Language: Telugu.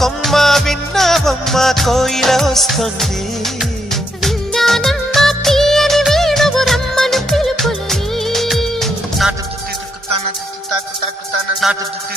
కొమ్మ విన్నావమ్మ కోయిల వస్తుంది. విన్నానమ్మ తీయని వేణువు రమ్మను పిలుపులని. నాటు తుత్తి తుక్కుతాన తుత్తి తాకు తాకుతాన నాటు తుత్తి